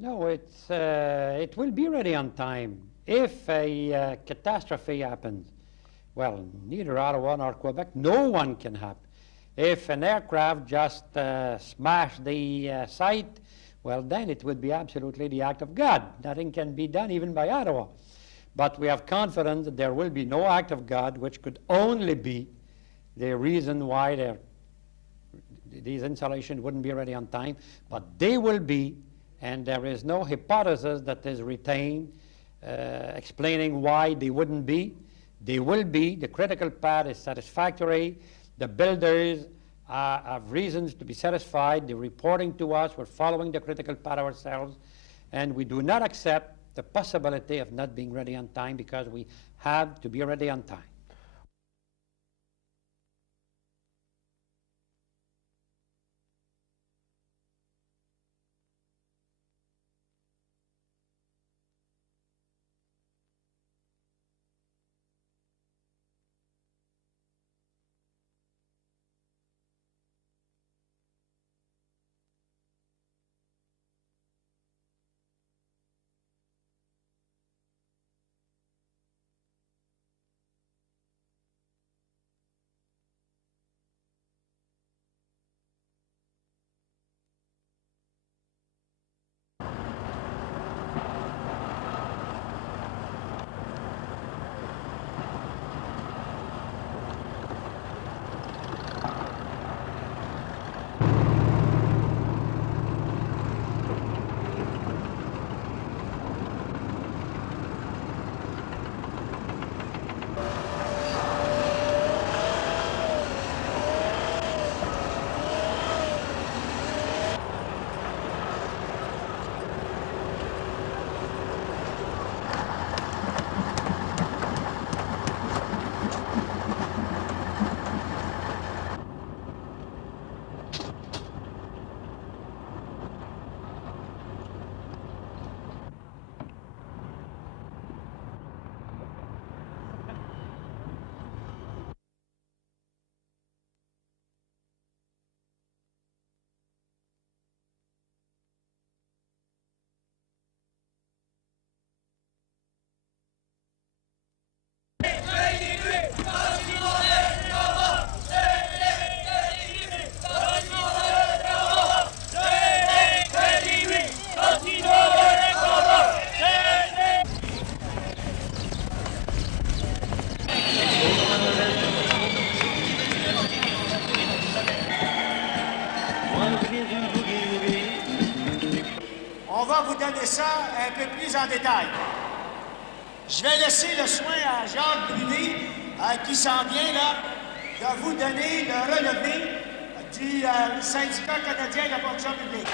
No, it will be ready on time. If a catastrophe happens, well, neither Ottawa nor Quebec, no one can help. If an aircraft just smashed the site, well, then it would be absolutely the act of God. Nothing can be done even by Ottawa. But we have confidence that there will be no act of God, which could only be the reason why these installations wouldn't be ready on time. But they will be, and there is no hypothesis that is retained explaining why they wouldn't be. They will be. The critical path is satisfactory. The builders have reasons to be satisfied. They're reporting to us. We're following the critical path ourselves. And we do not accept the possibility of not being ready on time, because we have to be ready on time. On va vous donner ça un peu plus en détail. Je vais laisser le soin à Jacques Brunet, qui s'en vient là, de vous donner le relevé du syndicat canadien de la fonction publique.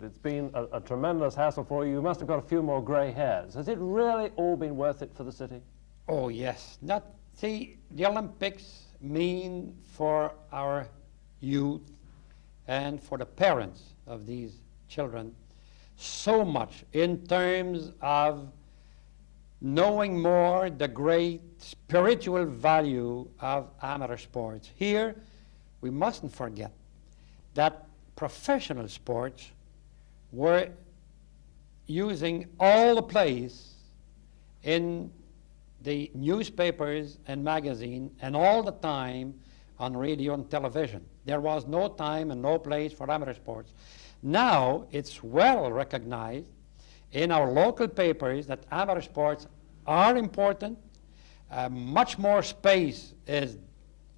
It's been a tremendous hassle for you. You must have got a few more grey hairs. Has it really all been worth it for the city? Oh, yes. See, the Olympics mean for our youth and for the parents of these children so much in terms of knowing more the great spiritual value of amateur sports. Here, we mustn't forget that professional sports were using all the place in the newspapers and magazines and all the time on radio and television. There was no time and no place for amateur sports. Now it's well recognized in our local papers that amateur sports are important. Much more space is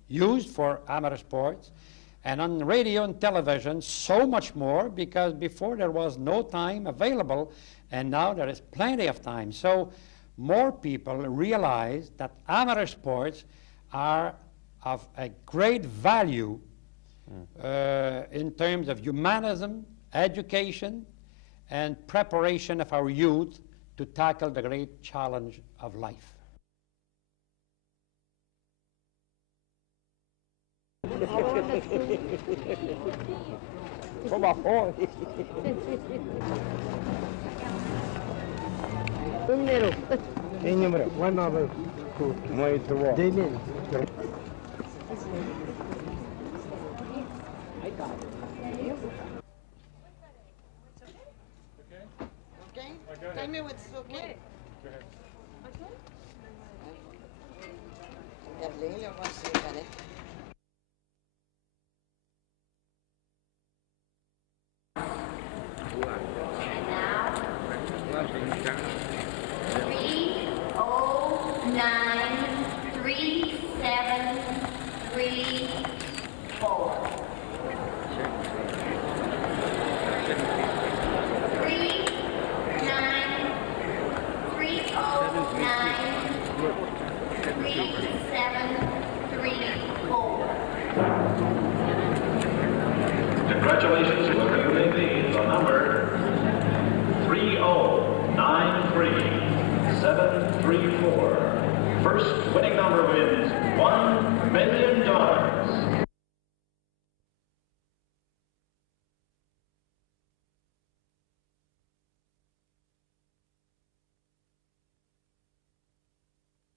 used for amateur sports. And on radio and television, so much more, because before there was no time available, and now there is plenty of time. So more people realize that amateur sports are of a great value in terms of humanism, education, and preparation of our youth to tackle the great challenge of life. Número. Em número, 19, muito bom. 2000. Okay? Tell me what's okay. Darlene, eu vou ser, né? Congratulations, whoever you may be. The number 3093734. First winning number wins $1 million.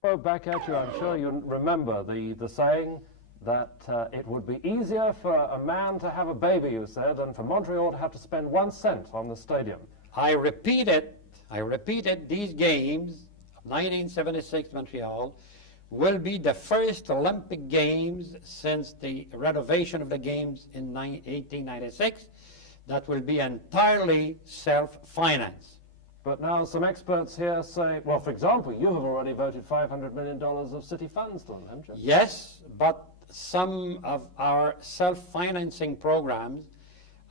Throw back at you, I'm sure you remember the saying that it would be easier for a man to have a baby, you said, than for Montreal to have to spend 1 cent on the stadium. I repeated these games of 1976 Montreal will be the first Olympic Games since the renovation of the Games in 1896 that will be entirely self-financed. But now some experts here say, well, for example, you have already voted $500 million of city funds to them, haven't you? Yes, but some of our self-financing programs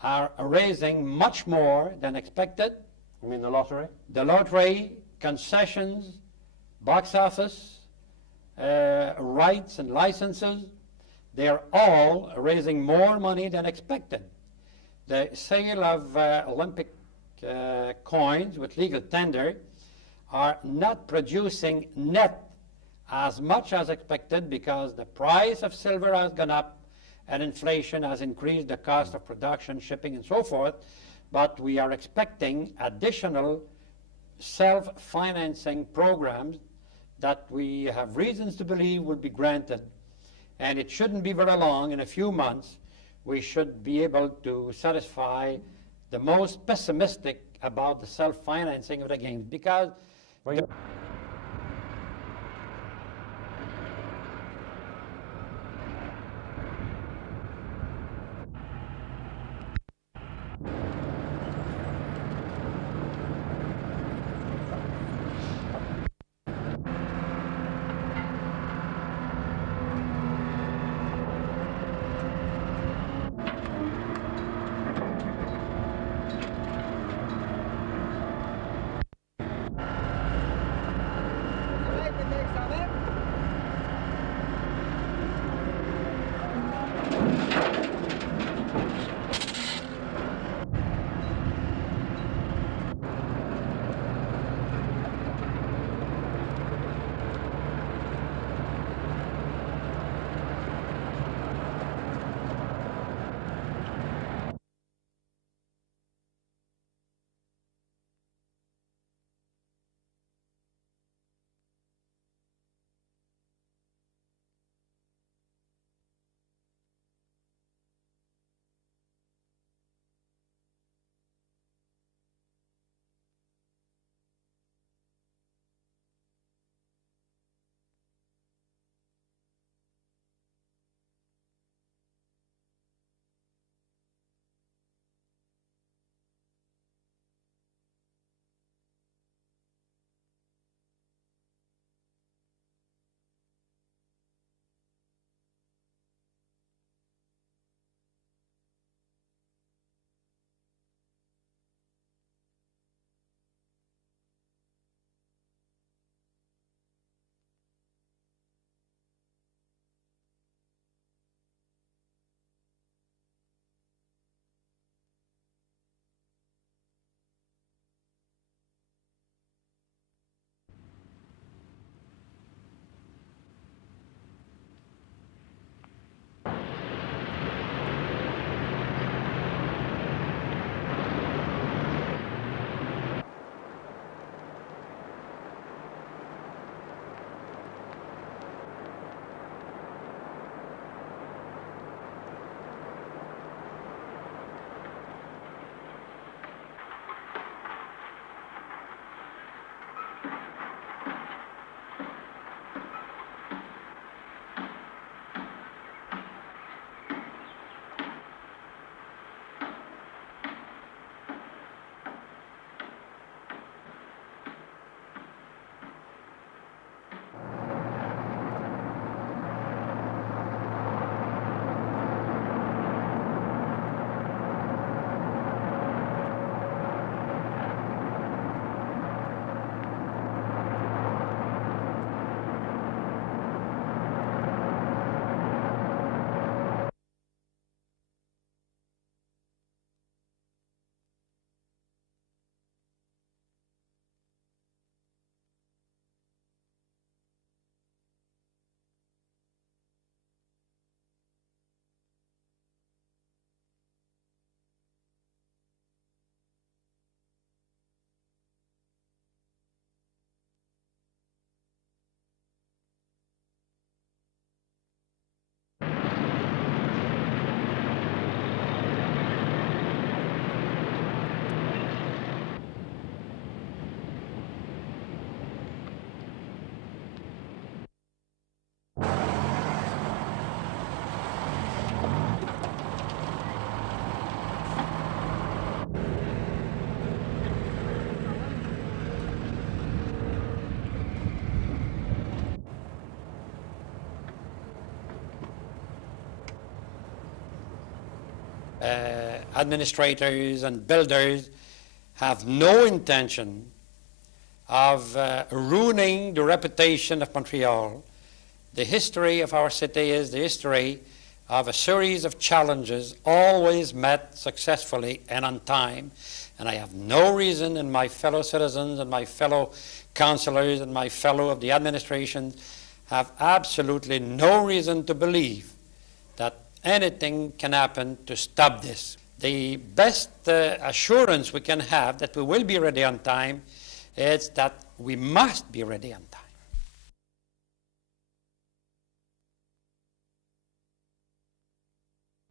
are raising much more than expected. You mean the lottery? The lottery, concessions, box office, rights and licenses, they're all raising more money than expected. The sale of Olympic coins with legal tender are not producing net as much as expected because the price of silver has gone up and inflation has increased the cost of production, shipping, and so forth. But we are expecting additional self-financing programs that we have reasons to believe will be granted. And it shouldn't be very long. In a few months, we should be able to satisfy the most pessimistic about the self-financing of the games because Well, administrators and builders have no intention of ruining the reputation of Montreal. The history of our city is the history of a series of challenges always met successfully and on time. And I have no reason, and my fellow citizens and my fellow councillors and my fellow of the administration have absolutely no reason to believe that anything can happen to stop this. The best assurance we can have that we will be ready on time is that we must be ready on time.